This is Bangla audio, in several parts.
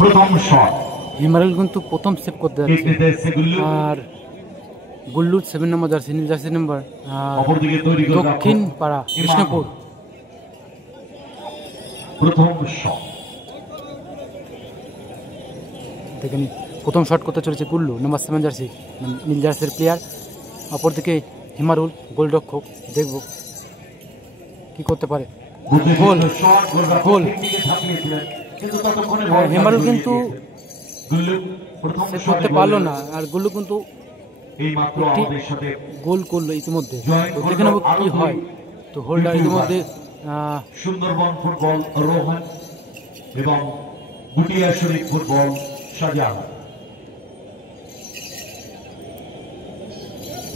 প্রথম শট হিমারুল কিন্তু প্রথম সেভ করতে যাচ্ছে আর গুল্লু 7 নম্বর জার্সি নীল জার্সি নম্বর দক্ষিণ পাড়া বিষ্ণুপুর। প্রথম শট দেখেনি প্রথম শট করতে চলেছে গুল্লু নাম্বার 7 জার্সি নীল জার্সির প্লেয়ার। অপরদিকে হিমারুল গোলরক্ষক, দেখব কি করতে পারে। গোল গোল হিমারুল কিন্তু সেভ করতে পারলো না আর গুল্লু কিন্তু গোল করলো ইতিমধ্যে। তো দেখে নেবো কি হয়। তো হোল্ডার ইতিমধ্যে সুন্দরবন ফুটবল রোহন এবং গুটিয়া শরীফ ফুটবল শাহজাহান।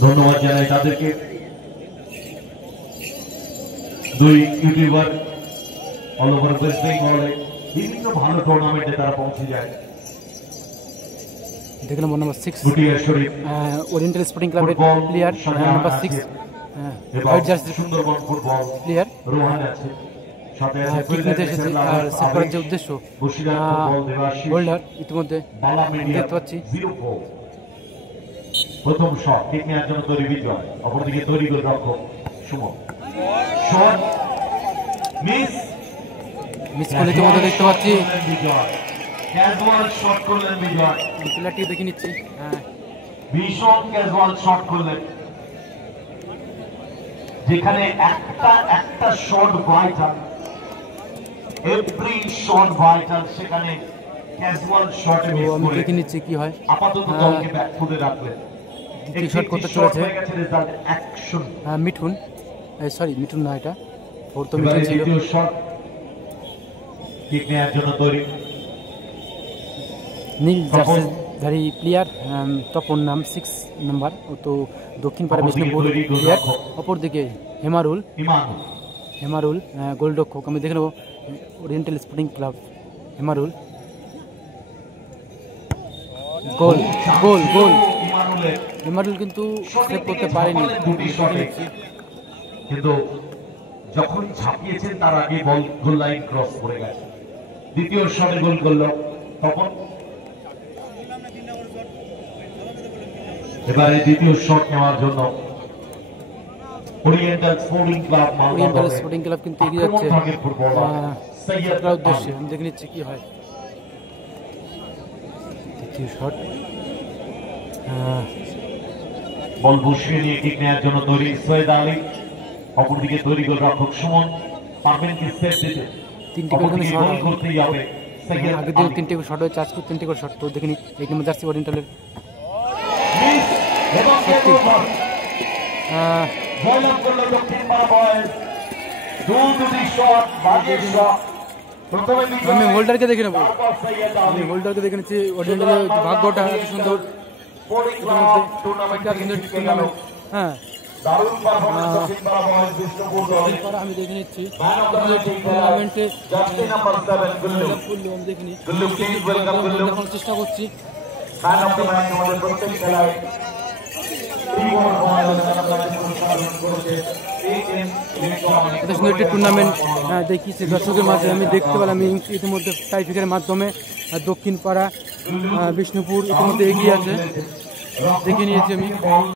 ধন্যবাদ জানাই তাদেরকে। দুই ইউটিউবার অল ওভার ওয়েস্ট বেঙ্গলে বিভিন্ন ভালো টুর্নামেন্টে তারা পৌঁছে যায়। দেখে নেবো নাম্বার 6 গুটিয়া শরীফ ওরিয়েন্টাল স্পোর্টিং ক্লাবের player number 6 white jersey Sundarban football player Rohan আছে সাথে কিক নিতে এসেছে আর সেভ করার যে উদ্দেশ্য হোল্ডার ইতিমধ্যে দেখতে পাচ্ছি। প্রথম শট কিক নেওয়ার জন্য তৈরি বিজয়, অপরদিকে তৈরি গোলরক্ষক সুমন। শট মিস করলে ইতিমধ্যে দেখতে পাচ্ছি বিজয়, ক্যাজুয়াল শট করলেন বিজয়, প্লেয়ারটি দেখে নিচ্ছি। ভীষণ ক্যাজুয়াল শট করলেন, যেখানে একটা shot vital, every shot vital, সেখানে ক্যাজুয়াল শটে মিস আমি করে দেখে নিচ্ছি কি হয়। আপাতত দলকে ব্যাকফুটে রাখলেন। দ্বিতীয় শট করতে চলেছে অ্যাকশন মিঠুন, সরি মিঠুন না, এটা ফোর্থ মিঠুন ছিল। দ্বিতীয় শট কিক নেওয়ার জন্য তৈরি নীল জার্সিধারী প্লেয়ার তপন নাম 6 নাম্বার, ও তো দক্ষিণ পাড়া বিষ্ণুপুর প্লেয়ার। অপরদিকে হেমারুল গোলরক্ষক, আমি দেখে নেব ওরিয়েন্টাল স্পোর্টিং ক্লাব হেমারুল। গোল গোল গোল হেমারুল কিন্তু সেভ করতে পারেনি, কিন্তু যখন ঝাঁপিয়েছেন তার আগে বল গোল লাইন ক্রস করে গেছে। দ্বিতীয় শটে গোল করল তখন। এবারে দ্বিতীয় শট নেওয়ার জন্য ওরিয়েন্টাল স্পোর্টিং ক্লাব কিন্তু এগিয়ে যাচ্ছে উদ্দেশ্যে। আমি দেখে নিচ্ছি কি হয়। দ্বিতীয় শট বল বসিয়ে নিয়ে কিক নেওয়ার জন্য তৈরি সৈয়দ আলী, অপরদিকে তৈরি গোলরক্ষক সুমন। পারবেন কি সেভ দিতে? 3টি গোল করতেই হবে। আগে দিন 3টি শট হয়েছে, আজকে 3টি গোল শট। তো দেখিনি এই গেমে জার্সি ওরিয়েন্টালের আমি হোল্ডারকে দেখে নেবো। আমি হোল্ডারকে দেখে নিচ্ছি। ওরিয়েন্টালের ভাগ্যটা এত সুন্দর, হ্যাঁ আমি দেখে নিচ্ছি টুর্নামেন্টে দেখিনি, দেখানোর চেষ্টা করছি। এত সুন্দর একটি টুর্নামেন্ট দেখিয়েছি দর্শকের মাঝে। আমি দেখতে পেলাম ইতিমধ্যে টাইফিকের মাধ্যমে দক্ষিণ পাড়া বিষ্ণুপুর ইতিমধ্যে এগিয়ে আছে, দেখে নিয়েছি আমি।